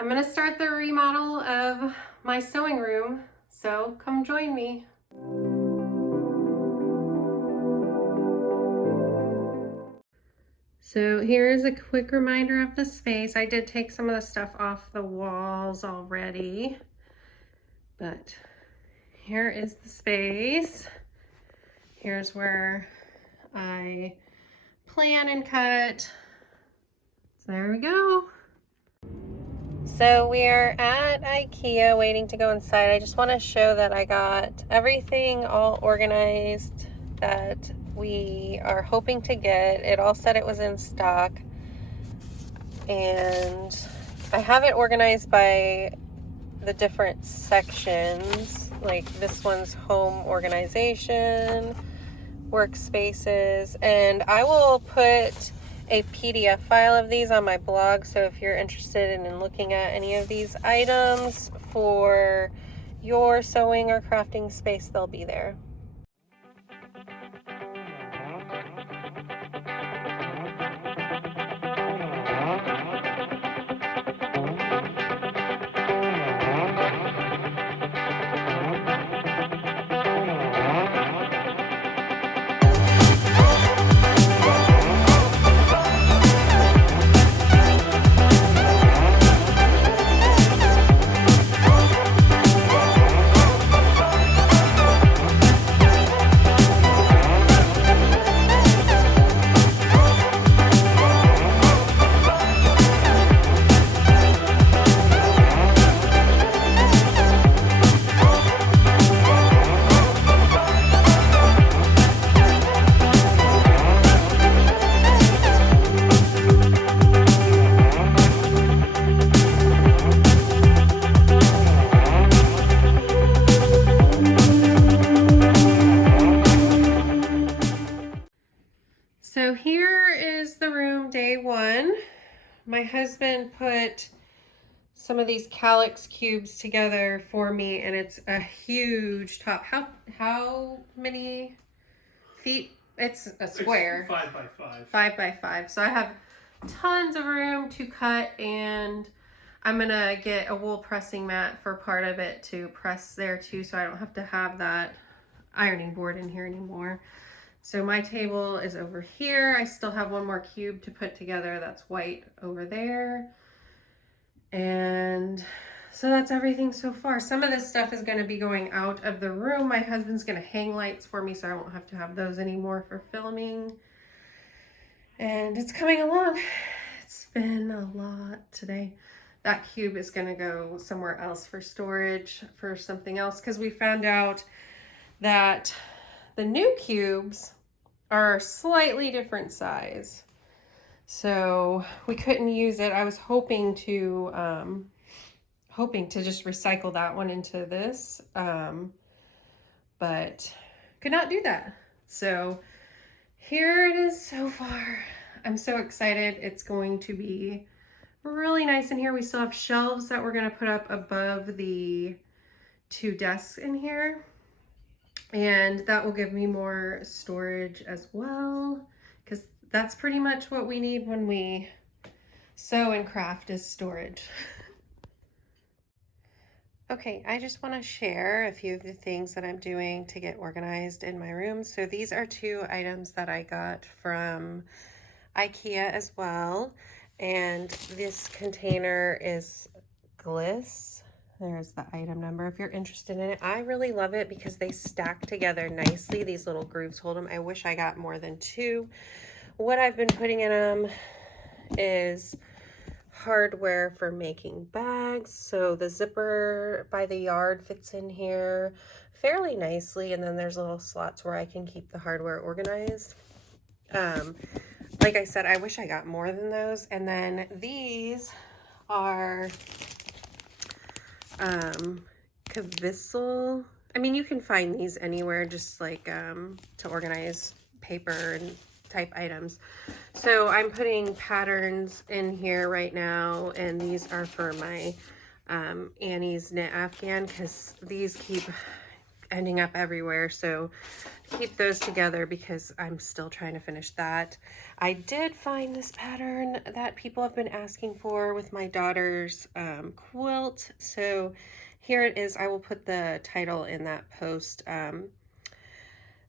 I'm gonna start the remodel of my sewing room, so come join me. So here's a quick reminder of the space. I did take some of the stuff off the walls already, but here is the space. Here's where I plan and cut. So there we go. So we are at Ikea waiting to go inside. I just want to show that I got everything all organized that we are hoping to get. It all said it was in stock. And I have it organized by the different sections. Like this one's home organization, workspaces, and I will put a PDF file of these on my blog, so if you're interested in looking at any of these items for your sewing or crafting space, they'll be there. So here is the room day one. My husband put some of these calyx cubes together for me, and it's a huge top. How many feet? It's a square. It's 5 by 5. 5 by 5. So I have tons of room to cut, and I'm gonna get a wool pressing mat for part of it to press there too, so I don't have to have that ironing board in here anymore. So my table is over here. I still have one more cube to put together that's white over there. And so that's everything so far. Some of this stuff is going to be going out of the room. My husband's going to hang lights for me so I won't have to have those anymore for filming. And it's coming along. It's been a lot today. That cube is going to go somewhere else for storage for something else, because we found out that the new cubes are slightly different size. So we couldn't use it. I was hoping to just recycle that one into this, but could not do that. So here it is so far. I'm so excited. It's going to be really nice in here. We still have shelves that we're going to put up above the 2 desks in here, and that will give me more storage as well, because that's pretty much what we need when we sew and craft, is storage. Okay, I just want to share a few of the things that I'm doing to get organized in my room. So these are 2 items that I got from Ikea as well. And this container is Gliss. There's the item number if you're interested in it. I really love it because they stack together nicely. These little grooves hold them. I wish I got more than 2. What I've been putting in them is hardware for making bags. So the zipper by the yard fits in here fairly nicely, and then there's little slots where I can keep the hardware organized. Like I said, I wish I got more than those. And then these are Cavissel. I mean, you can find these anywhere, just like to organize paper and type items. So I'm putting patterns in here right now, and these are for my Annie's knit Afghan, because these keep ending up everywhere. So keep those together because I'm still trying to finish that. I did find this pattern that people have been asking for with my daughter's quilt. So here it is. I will put the title in that post.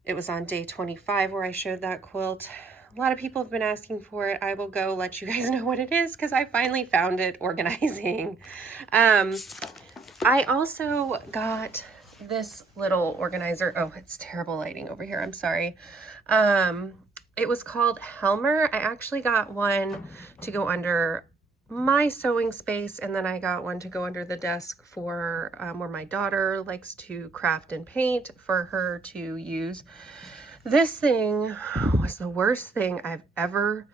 It was on day 25 where I showed that quilt. A lot of people have been asking for it. I will go let you guys know what it is because I finally found it organizing. I also got this little organizer. Oh, it's terrible lighting over here. I'm sorry. It was called Helmer. I actually got one to go under my sewing space, and then I got one to go under the desk for where my daughter likes to craft and paint for her to use. This thing was the worst thing I've ever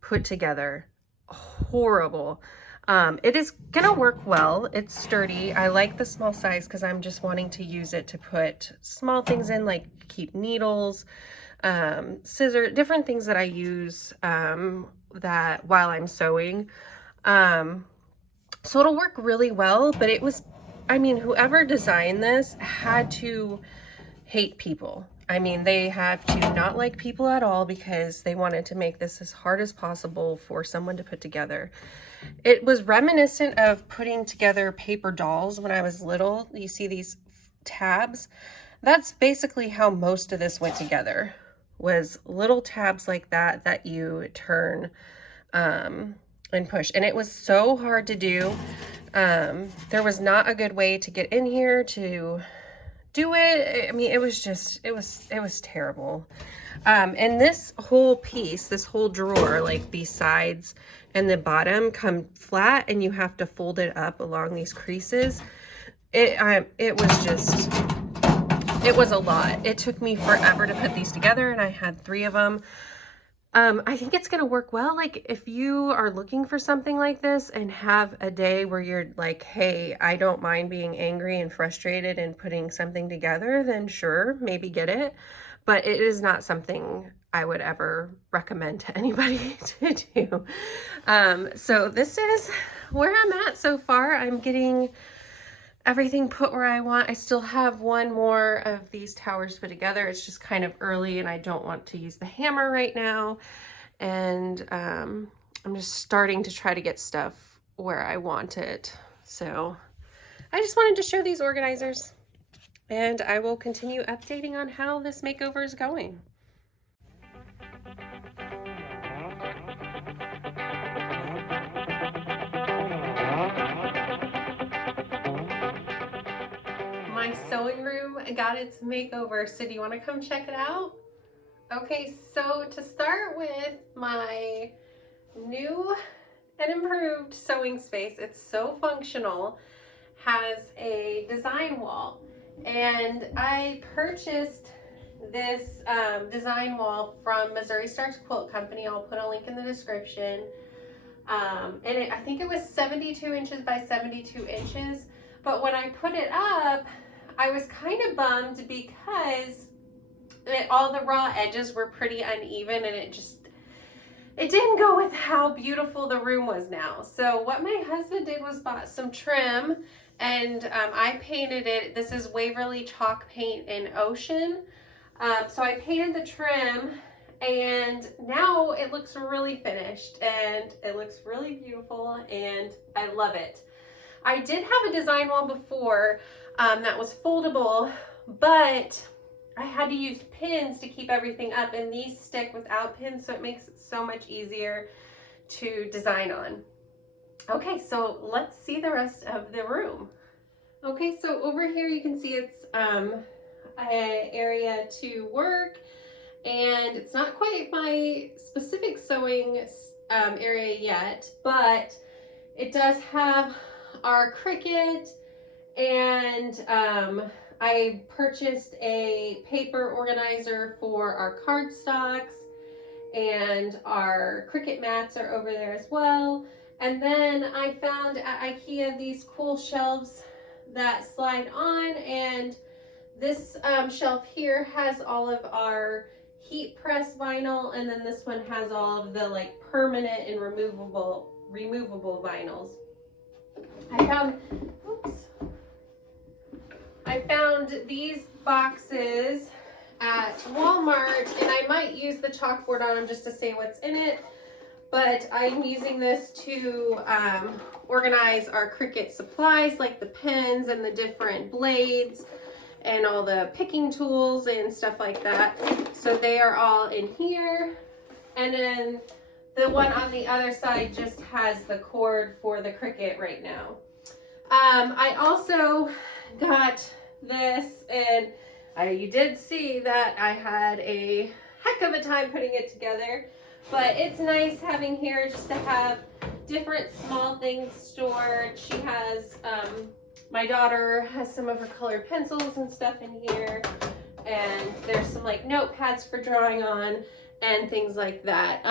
put together. Horrible. It is gonna work well. It's sturdy. I like the small size because I'm just wanting to use it to put small things in, like keep needles, scissors, different things that I use that while I'm sewing. So it'll work really well, but it was, I mean, whoever designed this had to hate people. I mean, they have to not like people at all because they wanted to make this as hard as possible for someone to put together. It was reminiscent of putting together paper dolls when I was little. You see these tabs? That's basically how most of this went together, was little tabs like that that you turn and push. And it was so hard to do. There was not a good way to get in here to do it. I mean, it was just, it was terrible. And this whole piece, this whole drawer, like the sides and the bottom come flat and you have to fold it up along these creases. It was a lot. It took me forever to put these together, and I had 3 of them. I think it's gonna work well. Like if you are looking for something like this and have a day where you're like, hey, I don't mind being angry and frustrated and putting something together, then sure, maybe get it. But it is not something I would ever recommend to anybody to do. So this is where I'm at so far. I'm getting everything put where I want. I still have one more of these towers put together. It's just kind of early and I don't want to use the hammer right now. And I'm just starting to try to get stuff where I want it. So I just wanted to show these organizers, and I will continue updating on how this makeover is going. My sewing room got its makeover, so do you want to come check it out? Okay, so to start with, my new and improved sewing space, it's so functional, has a design wall. And I purchased this design wall from Missouri Starks Quilt Company. I'll put a link in the description. And I think it was 72 inches by 72 inches. But when I put it up, I was kind of bummed because all the raw edges were pretty uneven, and it didn't go with how beautiful the room was now. So what my husband did was bought some trim, and I painted it. This is Waverly chalk paint in Ocean. So I painted the trim, and now it looks really finished and it looks really beautiful, and I love it. I did have a design wall before that was foldable, but I had to use pins to keep everything up, and these stick without pins, so it makes it so much easier to design on. Okay, so let's see the rest of the room. Okay, so over here you can see it's an area to work, and it's not quite my specific sewing area yet, but it does have our Cricut, and I purchased a paper organizer for our cardstocks, and our Cricut mats are over there as well. And then I found at Ikea these cool shelves that slide on, and this shelf here has all of our heat press vinyl, and then this one has all of the like permanent and removable vinyls. I found these boxes at Walmart, and I might use the chalkboard on them just to say what's in it, but I'm using this to organize our Cricut supplies, like the pens and the different blades and all the picking tools and stuff like that. So they are all in here. And then the one on the other side just has the cord for the Cricut right now. I also got this, and you did see that I had a heck of a time putting it together, but it's nice having here just to have different small things stored. She has, my daughter has some of her colored pencils and stuff in here, and there's some like notepads for drawing on and things like that.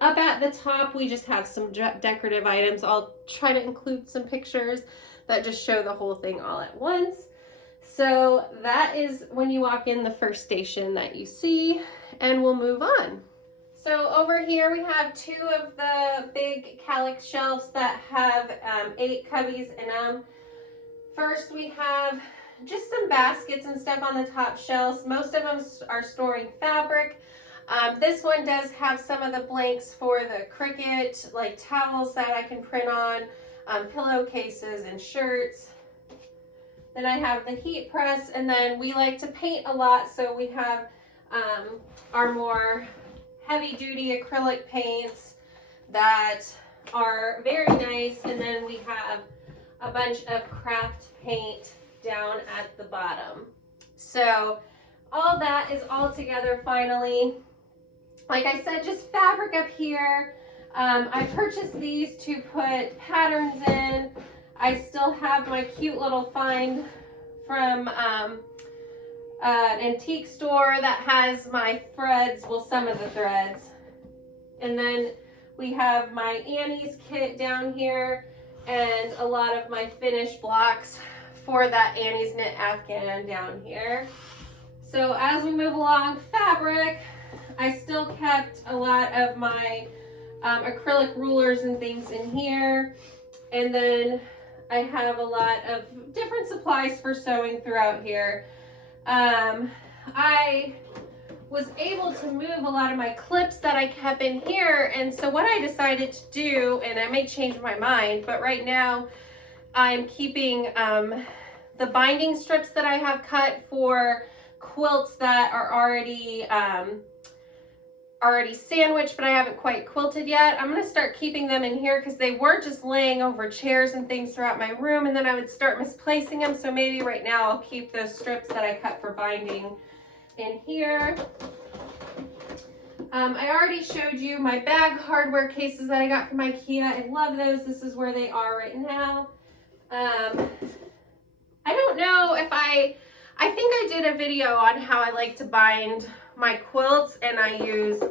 Up at the top, we just have some decorative items. I'll try to include some pictures that just show the whole thing all at once. So that is when you walk in, the first station that you see, and we'll move on. So over here we have two of the big calyx shelves that have 8 cubbies in them. First we have just some baskets and stuff on the top shelves. Most of them are storing fabric. This one does have some of the blanks for the Cricut, like towels that I can print on, pillowcases and shirts. Then I have the heat press, and then we like to paint a lot, so we have our more heavy-duty acrylic paints that are very nice, and then we have a bunch of craft paint down at the bottom. So all that is all together finally. Like I said, just fabric up here. I purchased these to put patterns in. I still have my cute little find from an antique store that has my threads, well, some of the threads. And then we have my Annie's kit down here and a lot of my finished blocks for that Annie's Knit Afghan down here. So as we move along fabric, I still kept a lot of my acrylic rulers and things in here. And then I have a lot of different supplies for sewing throughout here. I was able to move a lot of my clips that I kept in here, and so what I decided to do, and I may change my mind, but right now I'm keeping the binding strips that I have cut for quilts that are already sandwiched, but I haven't quite quilted yet. I'm going to start keeping them in here because they were just laying over chairs and things throughout my room, and then I would start misplacing them. So maybe right now I'll keep those strips that I cut for binding in here. I already showed you my bag hardware cases that I got from Ikea. I love those. This is where they are right now. I don't know if I think I did a video on how I like to bind my quilts, and I use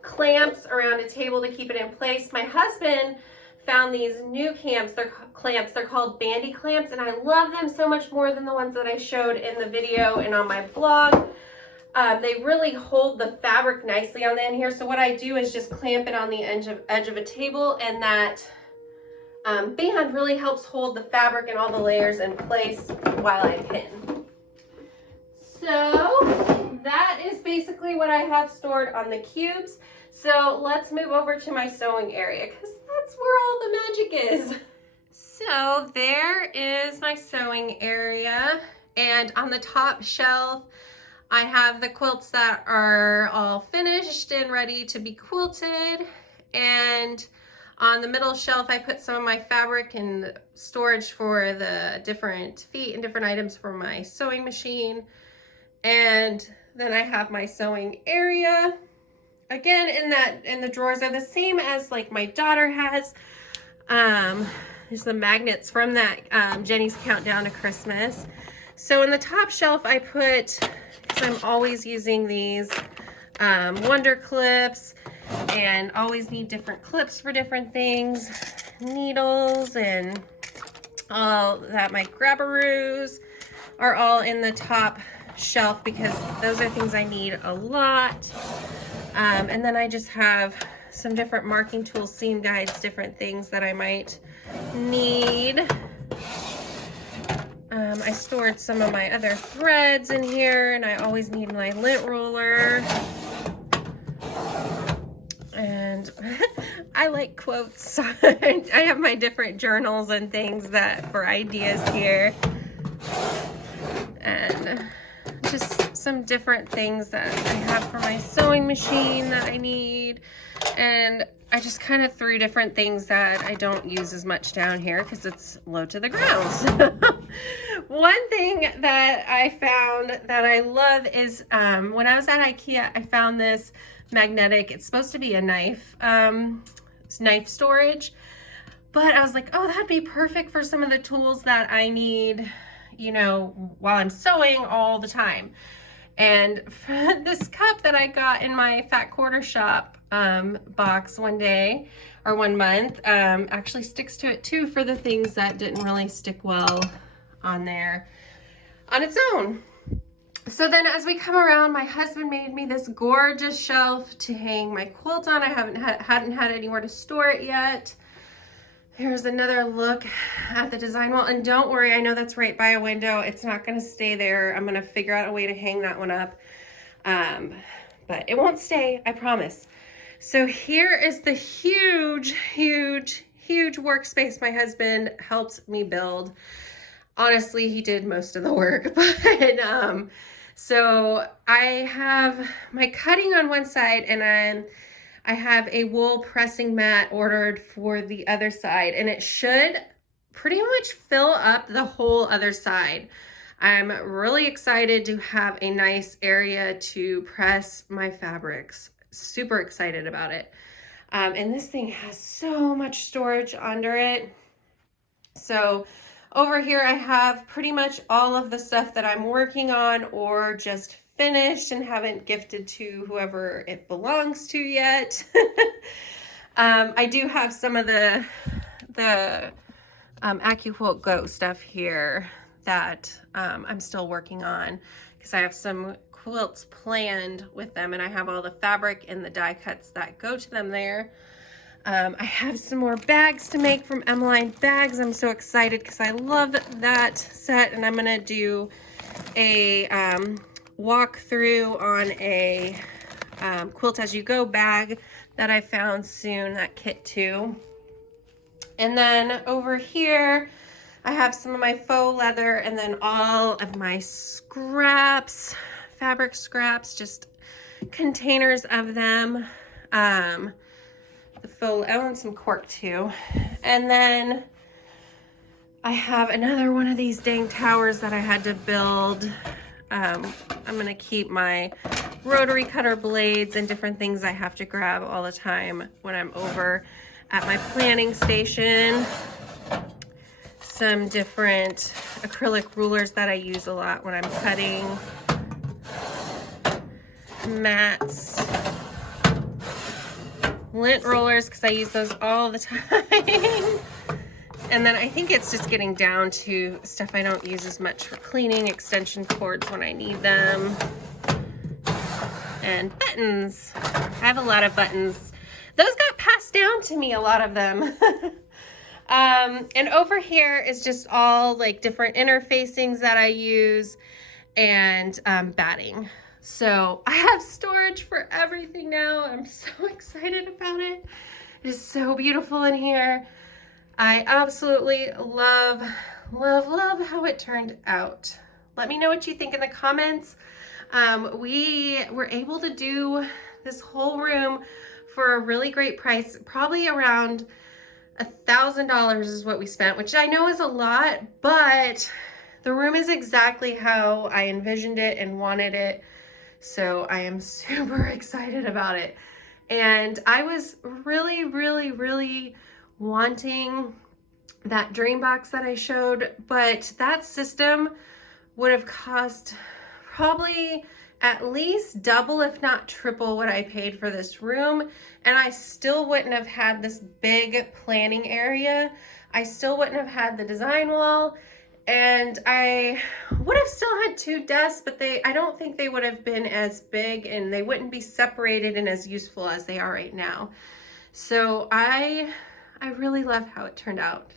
clamps around a table to keep it in place. My husband found these new clamps. They're called bandy clamps, and I love them so much more than the ones that I showed in the video and on my blog. They really hold the fabric nicely on the end here. So what I do is just clamp it on the edge of a table, and that band really helps hold the fabric and all the layers in place while I pin. So that is basically what I have stored on the cubes. So let's move over to my sewing area because that's where all the magic is. So there is my sewing area, and on the top shelf I have the quilts that are all finished and ready to be quilted, and on the middle shelf I put some of my fabric and storage for the different feet and different items for my sewing machine. And then I have my sewing area. Again, in the drawers are the same as like my daughter has. There's the magnets from that Jenny's Countdown to Christmas. So in the top shelf I put, because I'm always using these Wonder clips and always need different clips for different things, needles and all that. My grabberoos are all in the top shelf because those are things I need a lot. And then I just have some different marking tools, seam guides, different things that I might need. I stored some of my other threads in here, and I always need my lint roller. And I like quotes. I have my different journals and things that for ideas here. And just some different things that I have for my sewing machine that I need. And I just kind of threw different things that I don't use as much down here because it's low to the ground. One thing that I found that I love is when I was at Ikea, I found this magnetic, it's supposed to be a knife, it's knife storage, but I was like, oh, that'd be perfect for some of the tools that I need, you know, while I'm sewing all the time. And this cup that I got in my Fat Quarter Shop box one day or 1 month actually sticks to it too for the things that didn't really stick well on there on its own. So then as we come around, my husband made me this gorgeous shelf to hang my quilt on. I hadn't had anywhere to store it yet. Here's another look at the design wall. And don't worry, I know that's right by a window. It's not gonna stay there. I'm gonna figure out a way to hang that one up. But it won't stay, I promise. So here is the huge, huge, huge workspace my husband helped me build. Honestly, he did most of the work, but so I have my cutting on one side, and I have a wool pressing mat ordered for the other side, and it should pretty much fill up the whole other side. I'm really excited to have a nice area to press my fabrics. Super excited about it. And this thing has so much storage under it. So over here I have pretty much all of the stuff that I'm working on or just finished and haven't gifted to whoever it belongs to yet. I do have some of the AccuQuilt Go stuff here that I'm still working on because I have some quilts planned with them, and I have all the fabric and the die cuts that go to them there. I have some more bags to make from Emmeline Bags. I'm so excited because I love that set, and I'm gonna do a walkthrough on a quilt as you go bag that I found soon, that kit too. And then over here I have some of my faux leather, and then all of my scraps, fabric scraps, just containers of them. The faux, I want some cork too. And then I have another one of these dang towers that I had to build. I'm gonna keep my rotary cutter blades and different things I have to grab all the time when I'm over at my planning station. Some different acrylic rulers that I use a lot when I'm cutting. Mats. Lint rollers, because I use those all the time. And then I think it's just getting down to stuff I don't use as much for cleaning, extension cords when I need them. And buttons. I have a lot of buttons. Those got passed down to me, a lot of them. And over here is just all like different interfacings that I use and batting. So I have storage for everything now. I'm so excited about it. It is so beautiful in here. I absolutely love, love, love how it turned out. Let me know what you think in the comments. We were able to do this whole room for a really great price, probably around $1,000 is what we spent, which I know is a lot, but the room is exactly how I envisioned it and wanted it. So I am super excited about it. And I was really, really, really wanting that dream box that I showed, but that system would have cost probably at least double, if not triple, what I paid for this room. And I still wouldn't have had this big planning area. I still wouldn't have had the design wall. And I would have still had 2 desks, but I don't think they would have been as big, and they wouldn't be separated and as useful as they are right now. So I really love how it turned out.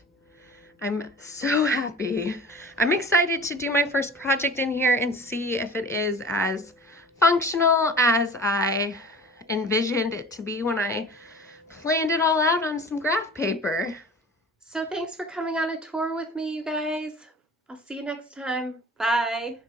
I'm so happy. I'm excited to do my first project in here and see if it is as functional as I envisioned it to be when I planned it all out on some graph paper. So thanks for coming on a tour with me, you guys. I'll see you next time. Bye.